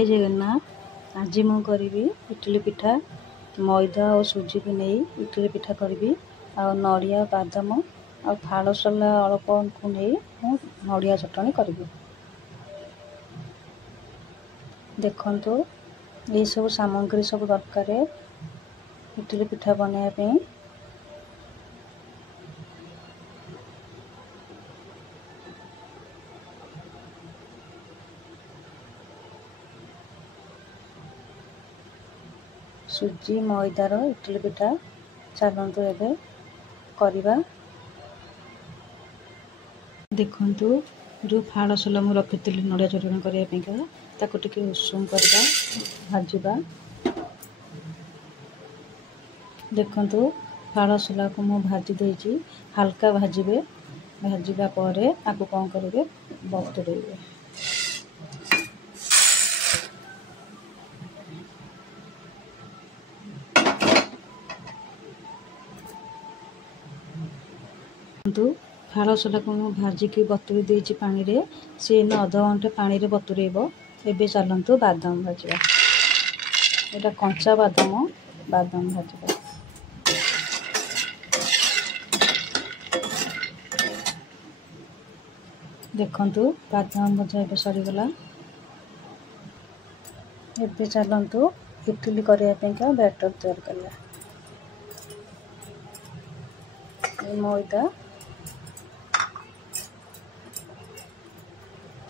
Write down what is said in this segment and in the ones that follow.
जय जगन्नाथ। आज मु करी इडली पिठा मैदा और सुजी को नहीं इडली पिठा करी आ नड़िया बादाम आ फाड़सला अल्प को नहीं मु नड़िया चटनी करी। देखंतु ये सब सामग्री सब दरकार इडली पिठा बनाया। सुजी मैदार इडली पिठा चलतु एवं करवा। देखंतु जो फाड़सला मु रखी नड़िया चटनी करने उषुम करवा भाजवा। देखंतु फाड़सला को मु भाजी देजी हल्का भाजबे भाजवा पर आपको कौन करेंगे बतुरेबे। फाड़सला को मु भाजिकी बतुरी देछि पानी रे से अध घंटे पानी रे बतुरेब। एबे चलतु बादाम भाजवा। एटा कंचा बादाम भाजवा। देखंतु बादाम भजा एबे सरीगला। एबे चलतु इडली करने बैटर तैयार करवा। मैदा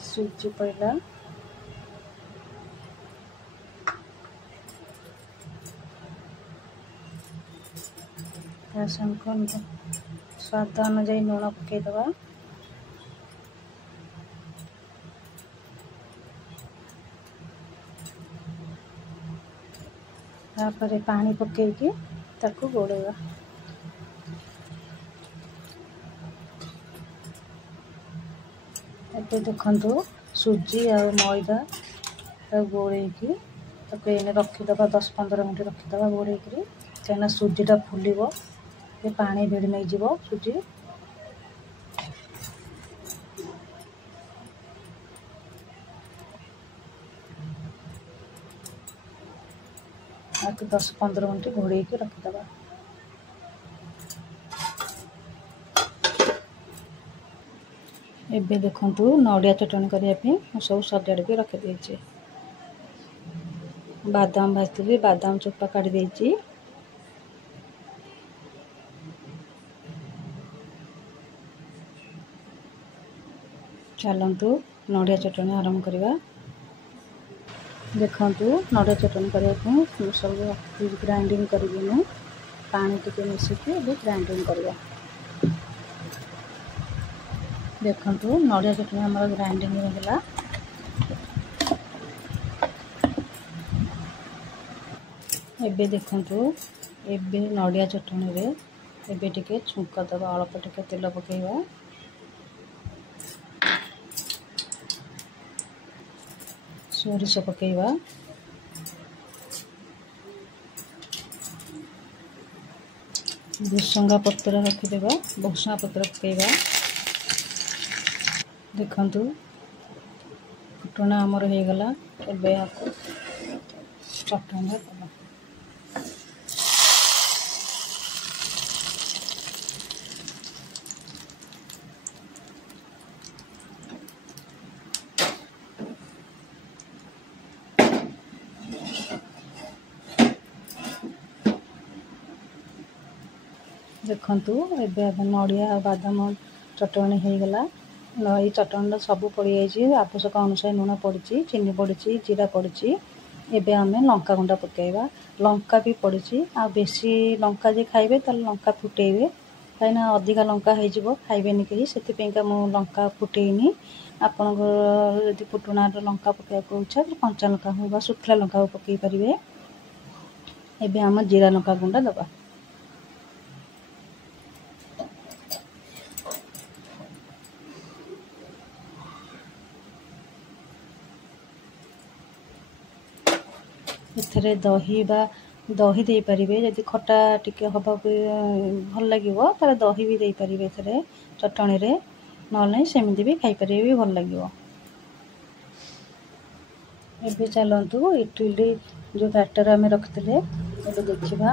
सुजी पड़ला स्वाद अनुजाई लुण पकईदवा। तापर पानी पकईकी ताकू गोड़ेगा। एबे देखंतु सुजी और मैदा गोड़ेकी रखीदबा 10-15 मिनट रखीदबा गोड़े कहीं सुजीटा फुल पानी भिड़ नहीं जीव सुजी। आपको 10-15 मिनट घोड़े रखीदबा। एबे देखंतु नड़िया चटनी करने सब सजाड़ के रखी। बादाम भाजती बादाम चोपा काढ़ी देछि। चलतु नड़िया चटनी आरंभ करवा। देखंतु नड़िया चटनी करने सब ग्राइंडिंग कर पानी टिके मिसिकी ग्राइंडिंग करवा। देखंतु नड़िया चटनी हमारा ग्राइंडिंग होगा। एबे देखंतु एबे नड़िया चटनी रे एबे टिके छुंक दबा अल्प टिके तेल पकेवा। सोरिष पकेवा। भुसंगा पत्र रखीदेवा। भुसंगा पत्र पकेवा। देखंतु फुटना आमर हो गला। एबे आपको चटनी करवा। देखंतु एबे नड़िया बादाम चटनी हो गला। ये चटनी सब पड़ जाए आवश्यक अनुसार लुण पड़ी चीनी पड़ी जीरा पड़ी। एबे आमे लंका गुंडा पकेवा। लंका भी पड़ी आ बेसी लंका जे खाइबे ताल लंका फुटेबे कहीं अधिका लंका हो खाइबेनि कहीं से मु लंका फुटेनी। आपन फुटुना लंका पकेवा इच्छा कंचा लंका हो सुखला लंका पकई पारे। एबे आम जीरा लंका गुंडा दबा। एथरे दही दे पारिबे जदि खट्टा टिके हबा भल लागिवो तारे दही भी दे पारिबे एथरे चटनी रे नले सेमिति भी खाई पारिबे भल लागिवो। ଏବେ ଚାଲନ୍ତୁ ଇଟିଲି ଯେଉଁ ବ୍ୟାଟର ଆମେ ରଖିଥିଲେ ଏବେ ଦେଖିବା।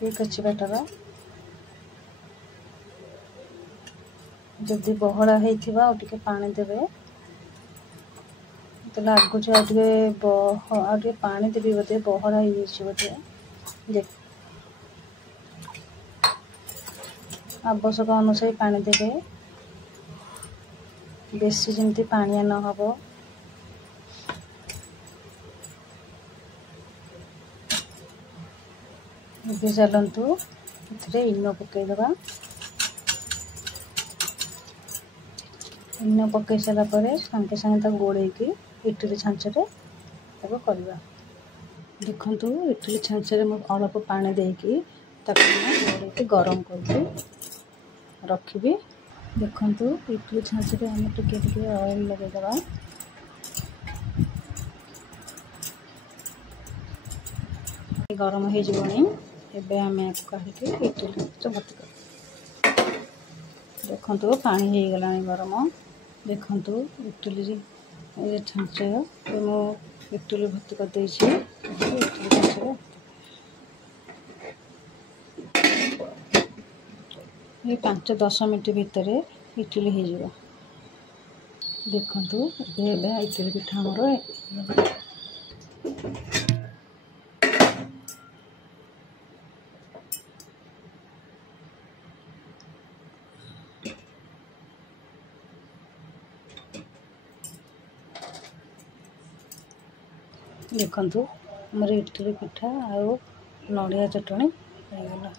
ठीक अच्छे बैटर जदि बहला होइथिबा और टिके पानी देबे तो लागुच आगे पानी देवी बोधे बहला हो बोधे आवश्यक अनुसार पानी देबे बेसी जमती पानिया न हबो। ये चलतु इथे इनो पकईदबा इनो पकई सारा सांगे सांगे गोड़े इटली छांचरे करवा। देखु इटली छांचरे अल्प पानी देकी गोड़े गरम कर रखी। देखु इटली छांचरे आम टिके ऑयल लगेदबा गरम हो जीवनी एबे आम कहीं इटली भर्ती कर। देखु पानी हो गला गरम। देखु इटली छांचे मु इटली भर्ती कर इटली छांचे ये 5-10 मिनट भितर इटली हो। देखु इटली पिठा मोर देखु मोर इटली पिठा आ नड़िया चटणी हो गला।